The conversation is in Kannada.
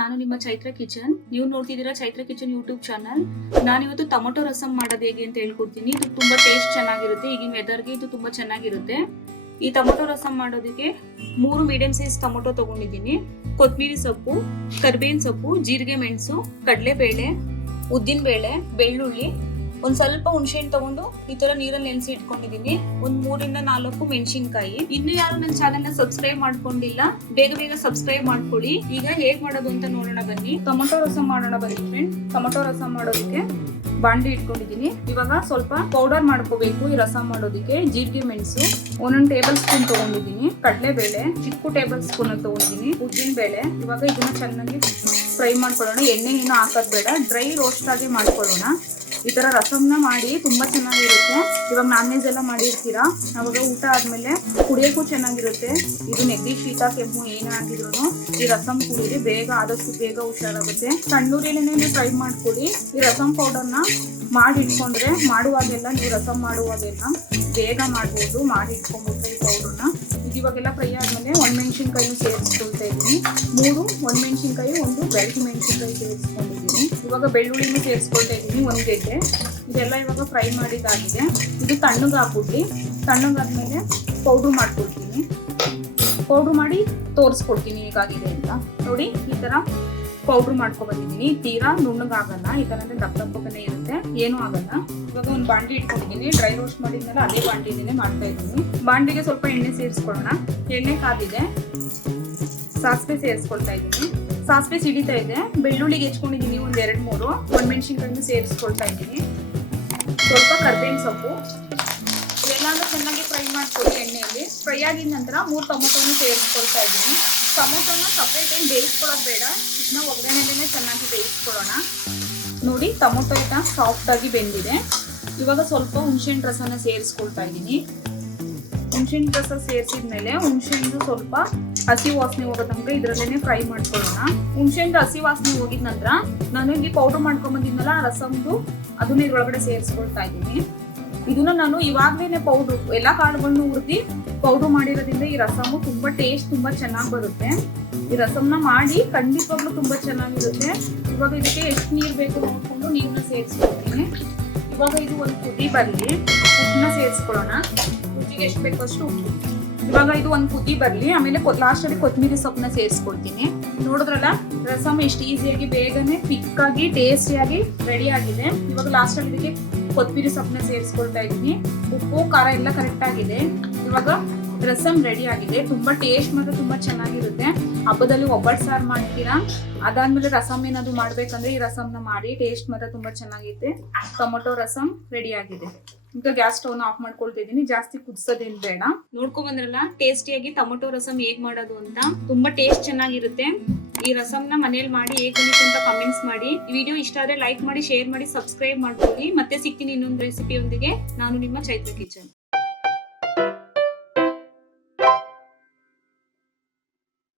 ನಾನು ನಿಮ್ಮ ಚೈತ್ರ ಕಿಚನ್. ನೀವು ನೋಡ್ತಿದ್ದೀರಾ ಚೈತ್ರ ಕಿಚನ್ ಯೂಟ್ಯೂಬ್ ಚಾನಲ್. ನಾನಿವತ್ತು ಟೊಮೊಟೊ ರಸಂ ಮಾಡೋದು ಹೇಗೆ ಅಂತ ಹೇಳ್ಕೊಡ್ತೀನಿ. ಇದು ತುಂಬಾ ಟೇಸ್ಟ್ ಚೆನ್ನಾಗಿರುತ್ತೆ. ಈಗಿನ ವೆದರ್ಗೆ ಇದು ತುಂಬಾ ಚೆನ್ನಾಗಿರುತ್ತೆ. ಈ ಟೊಮೊಟೊ ರಸಂ ಮಾಡೋದಕ್ಕೆ 3 ಮೀಡಿಯಂ ಸೈಜ್ ಟೊಮೊಟೊ ತಗೊಂಡಿದ್ದೀನಿ. ಕೊತ್ತಂಬರಿ ಸೊಪ್ಪು, ಕರಿಬೇವಿನ ಸೊಪ್ಪು, ಜೀರಿಗೆ ಮೆಣಸು, ಕಡಲೆಬೇಳೆ, ಉದ್ದಿನ ಬೇಳೆ, ಬೆಳ್ಳುಳ್ಳಿ, ಒಂದ್ ಸ್ವಲ್ಪ ಹುಣಸೆಹಣ್ಣು ತಗೊಂಡು ಈ ತರ ನೀರಲ್ಲಿ ನೆನೆಸಿ ಇಟ್ಕೊಂಡಿದೀನಿ. ಒಂದ್ 3 ಇಂದ 4 ಮೆಣಸಿನಕಾಯಿ. ಇನ್ನು ಯಾರು ನನ್ನ ಚಾನೆಲ್ ನ ಸಬ್ಸ್ಕ್ರೈಬ್ ಮಾಡ್ಕೊಂಡಿಲ್ಲ, ಬೇಗ ಸಬ್ಸ್ಕ್ರೈಬ್ ಮಾಡ್ಕೊಳ್ಳಿ. ಈಗ ಹೇಗ್ ಮಾಡೋದು ಅಂತ ನೋಡೋಣ ಬನ್ನಿ. ಟೊಮೊಟೊ ರಸಂ ಮಾಡೋಣ ಬನ್ನಿ ಫ್ರೆಂಡ್. ಟೊಮೊಟೊ ರಸಂ ಮಾಡೋದಕ್ಕೆ ಬಾಂಡ್ಲಿ ಇಟ್ಕೊಂಡಿದೀನಿ. ಇವಾಗ ಸ್ವಲ್ಪ ಪೌಡರ್ ಮಾಡ್ಕೋಬೇಕು ಈ ರಸಂ ಮಾಡೋದಕ್ಕೆ. ಜೀರಿಗೆ ಮೆಣಸು 1 ಟೇಬಲ್ ಸ್ಪೂನ್ ತಗೊಂಡಿದ್ದೀನಿ. ಕಡಲೆಬೇಳೆ ಚಿಕ್ಕ ಟೇಬಲ್ ಸ್ಪೂನ್ ತಗೊಂಡಿದ್ದೀನಿ. ಉದ್ದಿನ ಬೇಳೆ. ಇವಾಗ ಇದನ್ನ ಚೆನ್ನಾಗಿ ಫ್ರೈ ಮಾಡ್ಕೊಳ್ಳೋಣ. ಎಣ್ಣೆ ಏನು ಹಾಕೋದ್ ಬೇಡ, ಡ್ರೈ ರೋಸ್ಟ್ ಆಗಿ ಮಾಡ್ಕೊಳ್ಳೋಣ. ಈ ತರ ರಸಂನ ಮಾಡಿ ತುಂಬಾ ಚೆನ್ನಾಗಿರುತ್ತೆ. ಇವಾಗ ನಾನ್ ವೆಜ್ ಎಲ್ಲ ಮಾಡಿರ್ತೀರಾ, ಅವಾಗ ಊಟ ಆದ್ಮೇಲೆ ಕುಡಿಯೋಕ್ಕೂ ಚೆನ್ನಾಗಿರುತ್ತೆ. ಇದು ನೆಗಡಿ, ಶೀತ, ಕೆಮ್ಮು ಏನೇ ಆಗಿದ್ರು ಈ ರಸಂ ಕುಡಿದ್ರೆ ಆದಷ್ಟು ಬೇಗ ಹುಷಾರಾಗುತ್ತೆ. ಸಣ್ಣೂರಿಲೇನೆ ಫ್ರೈ ಮಾಡ್ಕೊಳ್ಳಿ. ಈ ರಸಂ ಪೌಡರ್ನ ಮಾಡಿ ಇಟ್ಕೊಂಡ್ರೆ ಮಾಡುವಾಗೆಲ್ಲ ನೀವು ರಸಂ ಮಾಡುವಾಗೆಲ್ಲ ಬೇಗ ಮಾಡ್ಬೋದು. ಮಾಡಿ ಇಟ್ಕೊಂಡ್ಬಿಟ್ರೆ ಈ ಪೌಡರ್ನ. ಇದು ಇವಾಗೆಲ್ಲ ಫ್ರೈ ಆದ್ಮೇಲೆ ಒಣಮೆಣಸಿನ್ಕಾಯಿ ಸೇರಿಸ್ಕೊಳ್ತಾ ಇದ್ದೀನಿ. 3 ಒಣಮೆಣಸಿನ್ಕಾಯಿ, 1 ಬೆಳ್ಳುಳ್ಳಿ ಮೆಣಸಿನ್ಕಾಯಿ ಸೇರಿಸ್ಕೊಂಡಿದ್ದೀನಿ. ಇವಾಗ ಬೆಳ್ಳುಳ್ಳಿನೂ ಸೇರಿಸ್ಕೊಳ್ತಾ ಇದ್ದೀನಿ, 1 ಗೆಡ್ಡೆ. ಇದೆಲ್ಲ ಇವಾಗ ಫ್ರೈ ಮಾಡಿದಾಗಿದೆ. ಇದು ತಣ್ಣಗೆ ಹಾಕ್ಬಿಟ್ಟು ತಣ್ಣಗಾದ್ಮೇಲೆ ಪೌಡ್ರ್ ಮಾಡ್ಕೊಳ್ತೀನಿ. ಪೌಡ್ರ್ ಮಾಡಿ ತೋರಿಸ್ಕೊಡ್ತೀನಿ ಹೇಗಾಗಿದೆ ಅಂತ. ನೋಡಿ, ಈ ತರ ಪೌಡ್ರ್ ಮಾಡ್ಕೊಬಂದಿದ್ದೀನಿ. ತೀರಾ ನುಣ್ಣಗಾಗಲ್ಲ, ಈ ತರ ಅಂದ್ರೆ ದಪ್ಪನೇ ಇರುತ್ತೆ, ಏನೂ ಆಗಲ್ಲ. ಇವಾಗ ಒಂದು ಬಾಂಡ್ಲಿ ಇಟ್ಕೊಂಡಿದ್ದೀನಿ. ಡ್ರೈ ರೋಸ್ಟ್ ಮಾಡಿದ್ಮೇಲೆ ಅದೇ ಬಾಂಡ್ಲಿನೇ ಮಾಡ್ತಾ ಇದ್ದೀನಿ. ಬಾಂಡ್ಲಿಗೆ ಸ್ವಲ್ಪ ಎಣ್ಣೆ ಸೇರಿಸ್ಕೊಳ್ಳೋಣ. ಎಣ್ಣೆ ಕಾದಿದೆ, ಸಾಸಿವೆ ಸೇರಿಸ್ಕೊಳ್ತಾ ಇದ್ದೀನಿ. ಸಾಸಿವೆ ಸಿಡಿತಾ ಇದೆ. ಬೆಳ್ಳುಳ್ಳಿಗೆ ಹೆಚ್ಕೊಂಡಿದ್ದೀನಿ 1 2 3. ಒಣಮೆಣಸಿನ್ಕಾಯಿನೂ ಸೇರಿಸ್ಕೊಳ್ತಾ ಇದ್ದೀನಿ. ಸ್ವಲ್ಪ ಕರಿಬೇವಿನ ಸೊಪ್ಪು. ಎಲ್ಲಾನು ಚೆನ್ನಾಗಿ ಫ್ರೈ ಮಾಡ್ಕೊಳ್ಳಿ ಎಣ್ಣೆಯಲ್ಲಿ. ಫ್ರೈ ಆಗಿದ ನಂತರ 3 ಟೊಮೊಟೊನು ಸೇರಿಸ್ಕೊಳ್ತಾ ಇದ್ದೀನಿ. ಟೊಮೊಟೊನ ಸಪ್ರೇಟ್ ಏನು ಬೇಯಿಸ್ಕೊಳ್ಳೋದು ಬೇಡ, ಇದನ್ನ ಒಗ್ಗರಣೆಲ್ಲೇ ಚೆನ್ನಾಗಿ ಬೇಯಿಸ್ಕೊಳ್ಳೋಣ. ನೋಡಿ, ಟೊಮೊಟೊ ಈಗ ಸಾಫ್ಟ್ ಆಗಿ ಬೆಂದಿದೆ. ಇವಾಗ ಸ್ವಲ್ಪ ಹುಣಸೆಹಣ್ಣು ರಸನ ಸೇರಿಸ್ಕೊಳ್ತಾ ಇದ್ದೀನಿ. ಹುಣಸೆಹಣ್ಣು ರಸ ಸೇರಿಸಿದ್ಮೇಲೆ ಹುಣಸೆಹಣ್ಣು ಸ್ವಲ್ಪ ಹಸಿ ವಾಸನೆ ಹೋಗೋ ತನಕ ಇದರಲ್ಲೇನೆ ಫ್ರೈ ಮಾಡ್ಕೊಳ್ಳೋಣ. ಹುಣಸೆಹಣ್ಣು ಹಸಿ ವಾಸನೆ ಹೋಗಿದ ನಂತರ ನಾನು ಇಲ್ಲಿ ಪೌಡರ್ ಮಾಡ್ಕೊಂಬಂದಿದ್ನಲ್ಲ ರಸಮ್ದು, ಅದನ್ನ ಇದ್ರೊಳಗಡೆ ಸೇರಿಸ್ಕೊಳ್ತಾ ಇದ್ದೀನಿ. ಇದನ್ನ ನಾನು ಇವಾಗ್ಲೇನೆ ಪೌಡ್ರು ಎಲ್ಲ ಕಾಳುಗಳನ್ನು ಹುರಿದು ಪೌಡ್ರ್ ಮಾಡಿರೋದ್ರಿಂದ ಈ ರಸಮು ತುಂಬಾ ಟೇಸ್ಟ್ ತುಂಬಾ ಚೆನ್ನಾಗಿ ಬರುತ್ತೆ. ಈ ರಸಮ್ನ ಮಾಡಿ ಖಂಡಿತವಾಗ್ಲೂ ತುಂಬಾ ಚೆನ್ನಾಗಿರುತ್ತೆ. ಇವಾಗ ಇದಕ್ಕೆ ಎಷ್ಟು ನೀರು ಬೇಕು ನೋಡ್ಕೊಂಡು ನೀರನ್ನ ಸೇರಿಸ್ಕೊಳ್ತೀನಿ. ಇವಾಗ ಇದು ಒಂದು ಕುದಿ ಬರಲಿ, ಉಪ್ಪನ್ನ ಸೇರಿಸ್ಕೊಳ್ಳೋಣ. ರುಚಿಗೆ ಎಷ್ಟು ಬೇಕೋ ಅಷ್ಟು ಉಪ್ಪು. ಇವಾಗ ಇದು ಒಂದು ಕುದಿ ಬರಲಿ, ಆಮೇಲೆ ಲಾಸ್ಟಲ್ಲಿ ಕೊತ್ತಂಬರಿ ಸೊಪ್ಪನ್ನ ಸೇರಿಸ್ಕೊಳ್ತೀನಿ. ನೋಡಿದ್ರಲ್ಲ, ರಸಮ್ ಎಷ್ಟು ಈಸಿಯಾಗಿ ಬೇಗನೆ ಥಿಕ್ಕಾಗಿ ಟೇಸ್ಟಿಯಾಗಿ ರೆಡಿ ಆಗಿದೆ. ಇವಾಗ ಲಾಸ್ಟಲ್ಲಿ ಇದಕ್ಕೆ ಕೊತ್ತಂಬರಿ ಸೊಪ್ಪನ್ನ ಸೇರಿಸ್ಕೊಳ್ತಾ ಇದ್ದೀನಿ. ಉಪ್ಪು ಖಾರ ಎಲ್ಲ ಕರೆಕ್ಟ್ ಆಗಿದೆ. ಇವಾಗ ರಸಮ್ ರೆಡಿ ಆಗಿದೆ. ತುಂಬಾ ಟೇಸ್ಟ್ ಮಾತ್ರ ತುಂಬಾ ಚೆನ್ನಾಗಿರುತ್ತೆ. ಹಬ್ಬದಲ್ಲಿ ಒಬ್ಬಟ್ಟು ಸಾರು ಮಾಡ್ತೀರಾ, ಅದಾದ್ಮೇಲೆ ರಸಮ್ ಏನಾದ್ರು ಮಾಡ್ಬೇಕಂದ್ರೆ ಈ ರಸಮ್ನ ಮಾಡಿ. ಟೇಸ್ಟ್ ಮಾತ್ರ ತುಂಬಾ ಚೆನ್ನಾಗಿದೆ. ಟೊಮೊಟೊ ರಸಮ್ ರೆಡಿ ಆಗಿದೆ. ಈಗ ಗ್ಯಾಸ್ ಸ್ಟವ್ನ ಆಫ್ ಮಾಡ್ಕೊಳ್ತಾ ಇದ್ದೀನಿ. ಜಾಸ್ತಿ ಕುದಿಸೋದೇನು ಬೇಡ. ನೋಡ್ಕೊಂಡ್ ಬಂದ್ರಲ್ಲ ಟೇಸ್ಟಿಯಾಗಿ ಟೊಮೊಟೊ ರಸಮ್ ಹೇಗ್ ಮಾಡೋದು ಅಂತ. ತುಂಬಾ ಟೇಸ್ಟ್ ಚೆನ್ನಾಗಿರುತ್ತೆ. ಈ ರಸಮ್ನ ಮನೇಲಿ ಮಾಡಿ ಹೇಗ್ ಬಂದಿತ್ತು ಅಂತ ಕಮೆಂಟ್ಸ್ ಮಾಡಿ. ಈ ವಿಡಿಯೋ ಇಷ್ಟ ಆದ್ರೆ ಲೈಕ್ ಮಾಡಿ, ಶೇರ್ ಮಾಡಿ, ಸಬ್ಸ್ಕ್ರೈಬ್ ಮಾಡ್ಕೊಳ್ಳಿ. ಮತ್ತೆ ಸಿಗ್ತೀನಿ ಇನ್ನೊಂದು ರೆಸಿಪಿಯೊಂದಿಗೆ. ನಾನು ನಿಮ್ಮ ಚೈತ್ರ ಕಿಚನ್.